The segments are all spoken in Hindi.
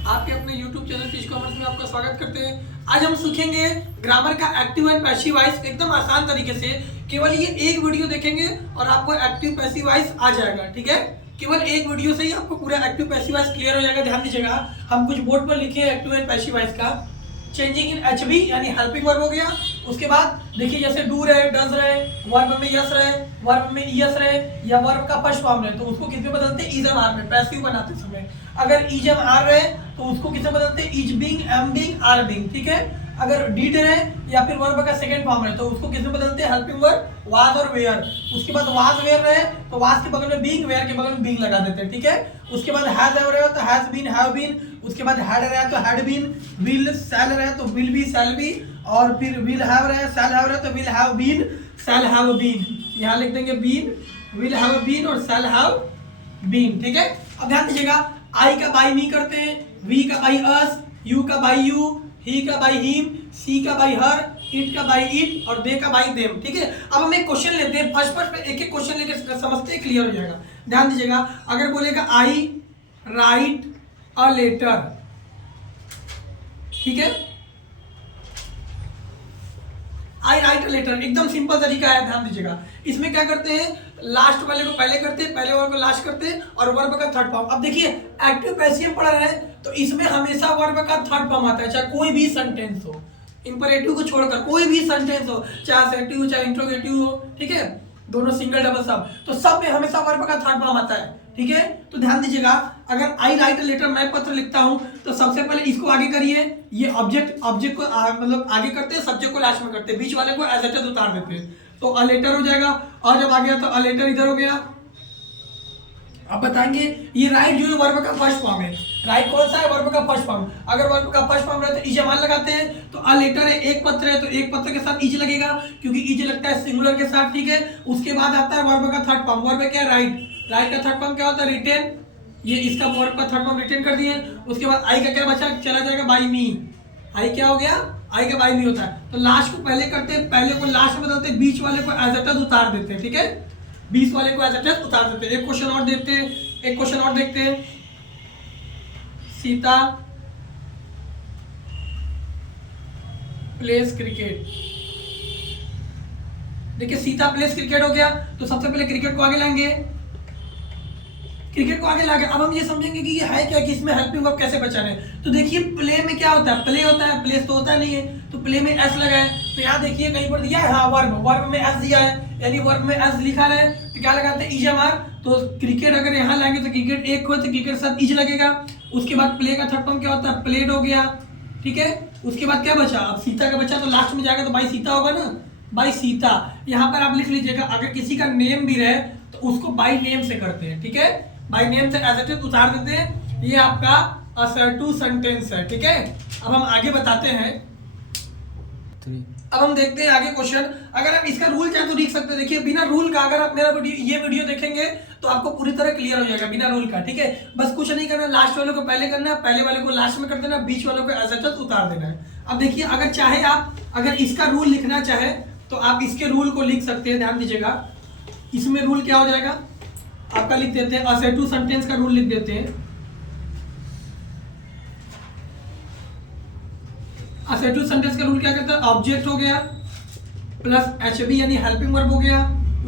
आपके अपने YouTube चैनल टीच कॉमर्स में आपका स्वागत करते हैं। आज हम सीखेंगे ग्रामर का एक्टिव एंड पैसिव वॉइस एकदम आसान तरीके से। केवल ये एक वीडियो देखेंगे और आपको एक्टिव पैसिव वॉइस आ जाएगा। ठीक है, केवल एक वीडियो से ही आपको पूरा एक्टिव पैसिव वॉइस क्लियर हो जाएगा। ध्यान दीजिएगा, हम कुछ बोर्ड पर लिखे हैं एक्टिव एंड पैसिव वॉइस का। चेंजिंग इन एचबी यानी हेल्पिंग वर्ब हो गया। उसके बाद देखिए जैसे डू रहे, डज रहे, वर्ब में यस रहे, वर्ब में यस रहे या वर्ब का फर्स्ट फॉर्म रहे तो उसको किस में बदलते हैं? इज एम आर में, पैसिव बनाते समय। अगर इज एम आर रहे तो उसको किसमें बदलते हैं? Is being, am being, are being. ठीक है, अगर डिड रहे या फिर वर्ब का सेकंड फॉर्म रहे तो उसको किसमें बदलते हैं? हेल्पिंग वर्ब वाज और वेयर। उसके बाद वाज वेयर रहे तो वाज के बगल में बीइंग, वेयर के बगल में बीइंग लगा देते हैं। ठीक है, उसके बाद हैज हैव रहे तो हैज बीन, हैव बीन। उसके बाद हैड रहे तो हैड बीन, विल शैल रहे तो विल बी, शैल बी, और फिर विल हैव रहे, शैल हैव रहे तो will have been, shall have been. यहाँ लिख देंगे बीन, विल हैव बीन और शैल हैव बीन। ठीक है, अब ध्यान दीजिएगा, आई का बाई मी करते हैं, वी का बाई अस, यू का बाई यू, ही का बाई हिम, सी का बाई हर, इट का बाई इट और दे का बाई देम। ठीक है, अब हम एक क्वेश्चन लेते हैं, फर्स्ट फर्स्ट पे एक एक क्वेश्चन लेके समझते हैं, क्लियर हो जाएगा। ध्यान दीजिएगा, अगर बोलेगा आई राइट अ लेटर, ठीक है, आई राइट अ लेटर, एकदम सिंपल तरीका है। ध्यान दीजिएगा, इसमें क्या करते हैं? लास्ट वाले को पहले करते हैं, पहले वाले को लास्ट करते हैं और वर्ब का थर्ड फॉर्म। अब देखिए एक्टिव पैसिव पढ़ रहे हैं तो इसमें हमेशा वर्ब का थर्ड फॉर्म आता है, चाहे कोई भी सेंटेंस हो, इंपरेटिव को छोड़कर कोई भी सेंटेंस हो, चाहे असेर्टिव चाहे इंट्रोगेटिव हो। ठीक है, दोनों सिंगल डबल सब में हमेशा वर्ब का थर्ड फॉर्म आता है। ठीक है, तो ध्यान दीजिएगा, अगर आई राइट अ लेटर, मैं पत्र लिखता हूं तो सबसे पहले इसको आगे करिए, ये ऑब्जेक्ट को मतलब आगे करते हैं, सब्जेक्ट को लास्ट में करते हैं, बीच वाले को एज इट इज उतार देते हैं तो अ लेटर हो जाएगा। और जब आ गया तो अ लेटर इधर हो गया। अब बताएंगे ये राइट जो है वर्ब का फर्स्ट फॉर्म है। राइट कौन सा है? वर्ब का फर्स्ट फॉर्म। अगर वर्ब का फर्स्ट फॉर्म रहता है इज एम आर लगाते हैं तो अ लेटर है, एक पत्र है तो एक पत्र के साथ इज लगेगा क्योंकि इज लगता है सिंगुलर के साथ। ठीक है, उसके बाद आता है वर्ब का थर्ड फॉर्म। वर्ब क्या है? राइट। राइट का थर्ड फॉर्म क्या होता है? रिटेन। ये इसका वर्ब का थर्ड फॉर्म रिटेन कर दिए। उसके बाद आई का क्या बचा? चला जाएगा बाई मी। आई क्या हो गया? आई का बाई मी होता है। तो लास्ट को पहले करते हैं, पहले को लास्ट में बदलते हैं, बीच वाले को एज इट इज उतार देते हैं। ठीक है, बीच वाले को एज इट इज उतार देते हैं। एक क्वेश्चन और देखते हैं, एक क्वेश्चन और देखते हैं। Sita place cricket. देखिए सीता प्लेस क्रिकेट हो गया तो सबसे पहले क्रिकेट को आगे लाएंगे, क्रिकेट को आगे लाके अब हम ये समझेंगे कि ये है क्या, कि इसमें हेल्पिंग वर्ब कैसे बचाने। तो देखिए प्ले में क्या होता है? प्ले होता है, प्लेस तो होता नहीं है, तो प्ले में एस लगा है। तो यहाँ देखिए कहीं पर दिया है, हाँ वर्ब में एस दिया है, यानी वर्ब में एस लिखा है तो क्या लगाते हैं? Is am are. तो क्रिकेट अगर यहाँ लाएंगे तो क्रिकेट एक हो तो क्रिकेट के साथ इज लगेगा। उसके बाद प्ले का थर्ड फॉर्म क्या होता है? प्लेड हो गया। ठीक है, उसके बाद क्या बचा? अब सीता का बचा तो लास्ट में जाएगा तो भाई सीता होगा ना, बाई सीता। यहाँ पर आप लिख लीजिएगा, अगर किसी का नेम भी रहे तो उसको बाई नेम से करते हैं। ठीक है, बाई नेम से एज इट इज उतार देते हैं। ये आपका असर्टिव सेंटेंस है। ठीक है, अब हम आगे बताते हैं। अब हम देखते हैं आगे क्वेश्चन। अगर आप इसका रूल चाहे तो लिख सकते हैं। देखिए बिना रूल का अगर आप मेरा ये वीडियो देखेंगे तो आपको पूरी तरह क्लियर हो जाएगा बिना रूल का। ठीक है, बस कुछ नहीं करना, लास्ट वाले को पहले करना है, पहले वाले को लास्ट में कर देना, बीच वाले को एज इट इज उतार देना है। अब देखिए अगर चाहे आप अगर इसका रूल लिखना चाहे तो आप इसके रूल को लिख सकते हैं। ध्यान दीजिएगा, इसमें रूल क्या हो जाएगा आपका, लिख देते हैं असर्टिव सेंटेंस का रूल लिख देते हैं। असर्टिव सेंटेंस का रूल क्या कहता है? ऑब्जेक्ट हो गया प्लस एचबी यानी हेल्पिंग वर्ब हो गया,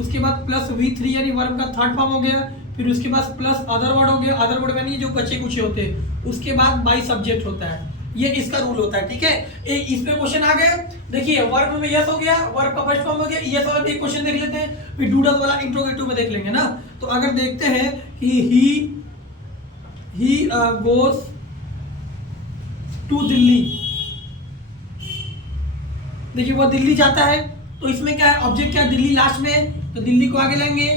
उसके बाद प्लस वी3 यानी वर्ब का थर्ड फॉर्म हो गया, फिर उसके बाद प्लस अदर वर्ड हो गया, अदर वर्ड यानी जो बचे कुछ होते हैं, उसके बाद बाई सब्जेक्ट होता है। ये इसका रूल होता है। ठीक है, इस पे क्वेश्चन आ गए। देखिए वर्ब में यस हो गया, वर्ब का फर्स्ट फॉर्म हो गया, यस वाला भी एक क्वेश्चन देख लेते हैं, फिर डू डज वाला इंट्रोगेटिव में देख लेंगे ना। तो अगर देखते हैं कि ही गोस टू दिल्ली, देखिए वो दिल्ली जाता है तो इसमें क्या है? ऑब्जेक्ट क्या है? दिल्ली लास्ट में, तो दिल्ली को आगे लाएंगे।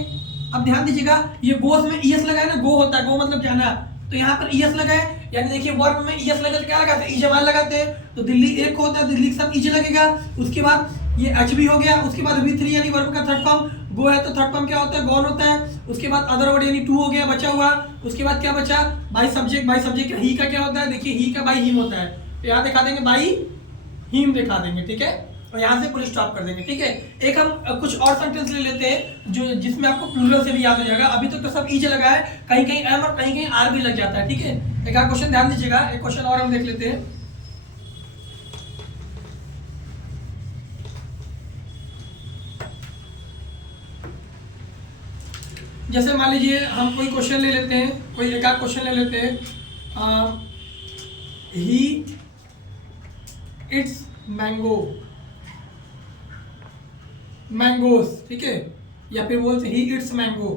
अब ध्यान दीजिएगा, ये गोस में ईएस लगा है ना, गो होता है, गो मतलब जाना, तो यहाँ पर ईएस लगा है, यानी देखिए वर्ब में ईएस लगा तो क्या लगाते हैं? इज एम आर लगाते हैं। तो दिल्ली एक होता है, दिल्ली के साथ इज लगेगा। उसके बाद ये एचबी हो गया, उसके बाद वी3 यानी वर्ब का थर्ड फॉर्म, गो है तो थर्ड फॉर्म क्या होता है? गॉन होता है। उसके बाद अदर वर्ड यानी टू हो गया बचा हुआ। उसके बाद क्या बचा? By subject. बाई सब्जेक्ट ही का क्या होता है? देखिए ही का बाई हिम होता है, तो यहाँ दिखा देंगे बाई हिम दिखा देंगे। ठीक है, और यहाँ से फुल स्टॉप कर देंगे। ठीक है, एक हम कुछ और सेंटेंस ले लेते हैं जो जिसमें आपको प्लूरल से भी याद हो जाएगा। अभी तक तो सब इज लगा है, कहीं कहीं एम और कहीं कहीं आर भी लग जाता है। ठीक है, एक आध क्वेश्चन ध्यान दीजिएगा, एक क्वेश्चन और हम देख लेते हैं। जैसे मान लीजिए हम कोई क्वेश्चन ले लेते हैं, कोई एक आध क्वेश्चन ले लेते हैं। ही इट्स मैंगो, मैंगोस, ठीक है, या फिर बोलते ही इट्स मैंगो,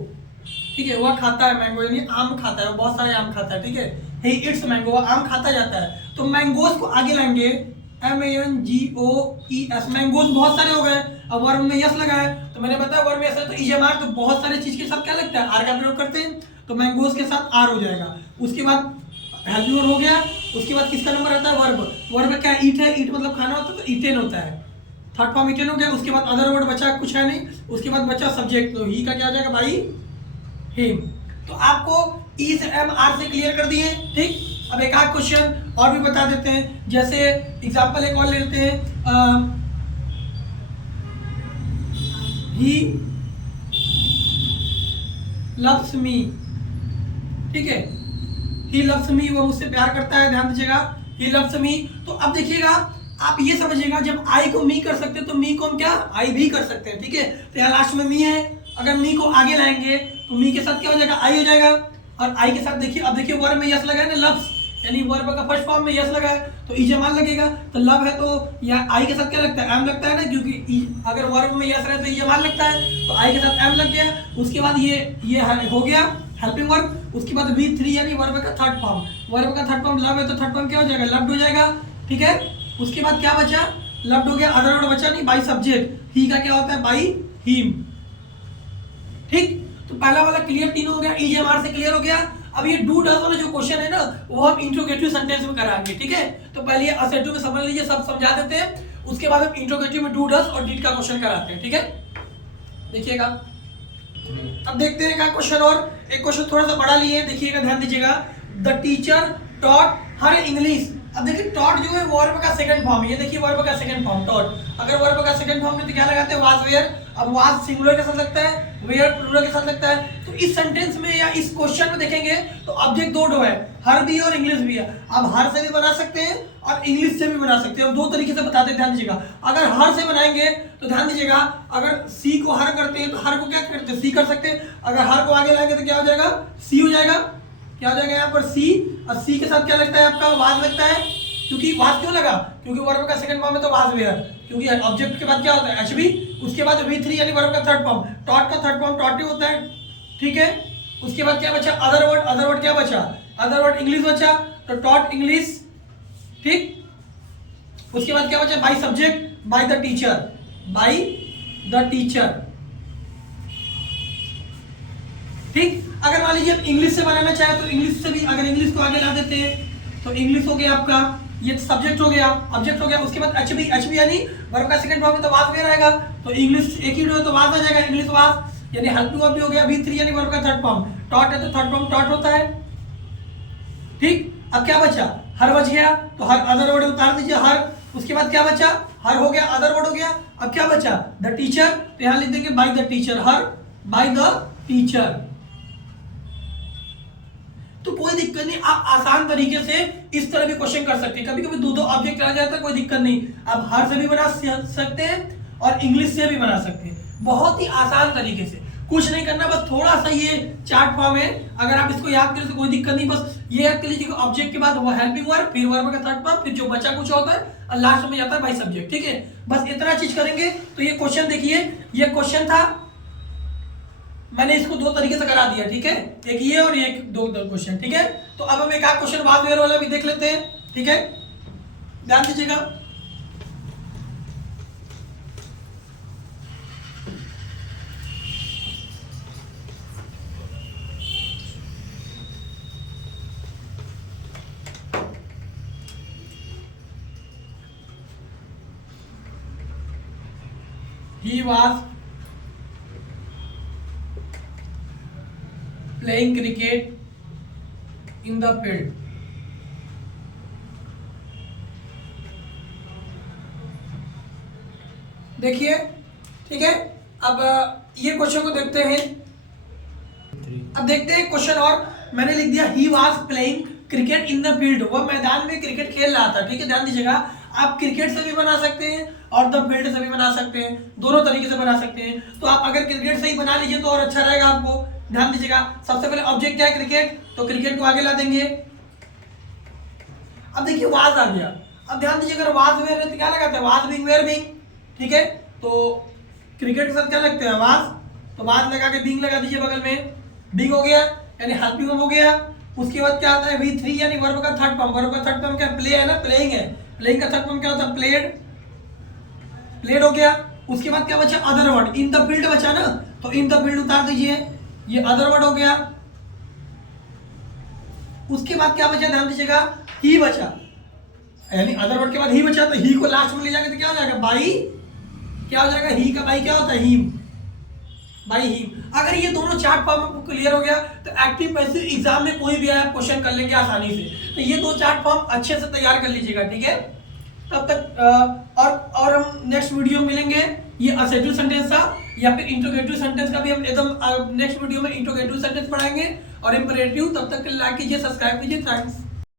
ठीक है, वह खाता है मैंगो, यानी आम खाता है, वो बहुत सारे आम खाता है, ठीक है। ही इट्स मैंगो, वह आम खाता जाता है। तो मैंगोस को आगे लाएंगे MANGOES, मैंगोस बहुत सारे हो गए। अब वर्ब में यस लगा है, तो मैंने बताया वर्ब में यस है तो EMR, तो बहुत सारे चीज के साथ क्या लगता है, आर का प्रयोग करते हैं, तो मैंगोस के साथ आर हो जाएगा। उसके बाद हेल्पिंग वर्ब हो गया, उसके बाद किसका नंबर आता है, वर्ब। वर्ब क्या है, ईट है, ईट मतलब खाना होता है, तो ईटेन होता है, थर्ड फॉर्म ईटेन हो गया। उसके बाद अदर वर्ड बचा, कुछ है नहीं, उसके बाद बचा सब्जेक्ट, तो ही का क्या हो जाएगा भाई, हिम। तो आपको ई से एम आर से क्लियर कर दिए, ठीक। अब एक आध क्वेश्चन और भी बता देते हैं, जैसे एग्जांपल एक और ले लेते हैं। ही लव्स मी, ठीक है, ही लव्स मी, वो मुझसे प्यार करता है, ध्यान दीजिएगा, ही लव्स मी। तो अब देखिएगा, आप ये समझिएगा, जब आई को मी कर सकते हैं तो मी को हम क्या आई भी कर सकते हैं, ठीक है। तो यहाँ लास्ट में मी है, अगर मी को आगे लाएंगे तो मी के साथ क्या हो जाएगा, आई हो जाएगा। और आई के साथ देखिए, अब देखिए वर्ब में यस लगा है ना, लव्स, यानी वर्ब का फर्स्ट फॉर्म में यस लगा है तो इजमाल लगेगा। तो लव है तो या आई के साथ क्या लगता है, एम लगता है ना, क्योंकि अगर वर्ब में यस रहे तो इजमाल लगता है, तो आई के साथ एम लग गया। उसके बाद ये हो गया हेल्पिंग वर्ब। उसके बाद V3 यानी वर्ब का थर्ड फॉर्म, वर्ब का थर्ड फॉर्म लव है तो थर्ड फॉर्म क्या हो जाएगा, लव्ड हो जाएगा, ठीक है। उसके बाद क्या बचा, लव्ड हो गया, अदर वर्ड बचा नहीं, बाई सब्जेक्ट, ही का क्या होता है, बाई हिम, ठीक। तो पहला वाला क्लियर, तीनों हो गया, EMR से क्लियर हो गया। अब ये डू डज वाला जो क्वेश्चन है ना, वो हम इंट्रोगेटिव सेंटेंस में कराएंगे, ठीक है। तो पहले ये असेटिव में समझ लीजिए, सब समझा देते हैं, उसके बाद हम इंट्रोगेटिव में डू डज और डिड का क्वेश्चन कराते हैं, ठीक है। देखिएगा, अब देखते हैं क्या क्वेश्चन, और एक क्वेश्चन थोड़ा सा बड़ा लिए, देखिएगा, ध्यान दीजिएगा। The teacher taught her English. अब देखिए टॉट जो है वर्ब का सेकंड फॉर्म, ये देखिए वर्ब का सेकंड फॉर्म टॉट। अगर वर्ब का सेकंड फॉर्म में तो क्या लगाते हैं, वाज वेयर। अब वाज सिंगुलर के साथ लगता है, वेयर प्लूरल के साथ लगता है। तो इस सेंटेंस में या इस क्वेश्चन में देखेंगे तो ऑब्जेक्ट दो है, हर भी और इंग्लिश भी है। अब हर से भी बना सकते हैं और इंग्लिश से भी बना सकते हैं, और दो तरीके से बताते हैं, ध्यान दीजिएगा। अगर हर से बनाएंगे तो ध्यान दीजिएगा, अगर सी को हर करते हैं तो हर को क्या करते हैं, सी कर सकते हैं। अगर हर को आगे लाएंगे तो क्या हो जाएगा, सी हो जाएगा, क्या हो जाएगा यहाँ पर सी। और सी के साथ क्या लगता है आपका, वाज लगता है, क्योंकि वाज क्यों लगा, क्योंकि वर्ब का सेकंड फॉर्म है तो वाज वेयर, क्योंकि ऑब्जेक्ट के बाद क्या होता है, एचवी। उसके बाद V3 यानी वर्ब का थर्ड फॉर्म, टॉट का थर्ड फॉर्म टॉटिव होता है, ठीक है। उसके बाद क्या बचा, अदर वर्ड, अदर वर्ड क्या बचा, अदर वर्ड इंग्लिश बचा, तो टॉट इंग्लिश, ठीक। उसके बाद क्या बचा, by subject, by the teacher, by the teacher, ठीक। अगर मान लीजिए इंग्लिश से बनाना चाहे तो इंग्लिश से भी, अगर इंग्लिश को आगे ला देते हैं तो इंग्लिश हो गया आपका, ये सब्जेक्ट हो गया, ऑब्जेक्ट हो गया। उसके बाद एचबी, एचबी यानी वर्ब का सेकंड फॉर्म में तो वाज वेयर आएगा, तो इंग्लिश एक ही हो तो वाज आ जाएगा, इंग्लिश वाज, यानी हेल्पिंग वर्ब भी हो गया। V3 यानी वर्ब का थर्ड फॉर्म, टॉट है तो थर्ड फॉर्म टॉट होता है, ठीक। अब क्या बचा, हर बच गया, तो हर अदर वर्ड उतार दीजिए, हर। उसके बाद क्या बचा, हर हो गया, अदर वर्ड हो गया। अब क्या बचा, द टीचर, तो यहां लिख देंगे by the teacher, her by the teacher. तो कोई दिक्कत नहीं, आप आसान तरीके से इस तरह भी क्वेश्चन कर सकते हैं। कभी कभी दो ऑब्जेक्ट आ जाता है, कोई दिक्कत नहीं, आप हर से भी बना सकते हैं और इंग्लिश से भी बना सकते हैं, बहुत ही आसान तरीके से। कुछ नहीं करना, बस थोड़ा सा ये चार्ट फॉर्म है, अगर आप इसको याद करें तो कोई दिक्कत नहीं। बस ये याद कर लीजिए, ऑब्जेक्ट के बाद वो हेल्पिंग वर्ब, फिर वर्ब का थर्ड फॉर्म, फिर जो बचा कुछ होता है और लास्ट में जाता है बाय सब्जेक्ट, ठीक है। बस इतना चीज करेंगे तो ये क्वेश्चन देखिए, ये क्वेश्चन था, मैंने इसको दो तरीके से करा दिया, ठीक है, एक ये और एक दो क्वेश्चन, ठीक है। तो अब हम एक आध क्वेश्चन वाज वेयर वाला भी देख लेते हैं, ठीक है, ध्यान दीजिएगा। He was playing cricket in the field. देखिए, ठीक है। अब ये क्वेश्चन को देखते हैं। अब देखते हैं क्वेश्चन, और मैंने लिख दिया he was playing cricket in the field, वो मैदान में क्रिकेट खेल रहा था, ठीक है, ध्यान दीजिएगा। आप क्रिकेट से भी बना सकते हैं और द फील्ड से भी बना सकते हैं, दोनों तरीके से बना सकते हैं। तो आप अगर क्रिकेट से ही बना लीजिए तो और अच्छा रहेगा आपको। ध्यान दीजिएगा, सबसे पहले ऑब्जेक्ट क्या है, क्रिकेट, तो क्रिकेट को आगे ला देंगे। अब देखिए वाज आ गया। अब ध्यान दीजिए, अगर वाज वेयर है तो क्या लगाते हैं, वाज बिंग वेयर बिंग, ठीक है। तो क्रिकेट के साथ क्या लगते हैं, वाज, तो वाज लगा के बिंग लगा दीजिए बगल में, बिंग हो गया यानी हेल्पिंग हो गया। उसके बाद क्या आता है, V3 यानी वर्ब का थर्ड फॉर्म। वर्ब का थर्ड फॉर्म क्या, प्ले है ना, प्लेइंग है। प्लेइंग का थर्ड फॉर्म क्या होता है, प्लेड, प्लेड हो गया। उसके बाद क्या बचा, other word, in the field बचा ना, तो इन द फील्ड उतार दीजिए, ये अदर वर्ड हो गया। उसके बाद क्या बचा, ध्यान दीजिएगा, ही बचा, यानी अदर वर्ड के बाद ही बचा, तो ही को लास्ट में ले जाके तो क्या हो जाएगा, बाई, क्या हो जाएगा, ही का बाई क्या होता है, हिम, बाई हिम। अगर ये दोनों चार्ट फॉर्म आपको क्लियर हो गया तो एक्टिव पैसिव एग्जाम में कोई भी आया क्वेश्चन कर लेंगे आसानी से। तो ये दो चार्ट फॉर्म अच्छे से तैयार कर लीजिएगा, ठीक है। तब तक और हम नेक्स्ट वीडियो में मिलेंगे। ये असेटिव सेंटेंस था या फिर इंट्रोगेटिव सेंटेंस का भी हम एकदम नेक्स्ट वीडियो में इंट्रोगेटिव सेंटेंस पढ़ाएंगे और इंपरेटिव। तब तक लाइक कीजिए, सब्सक्राइब कीजिए, थैंक्स।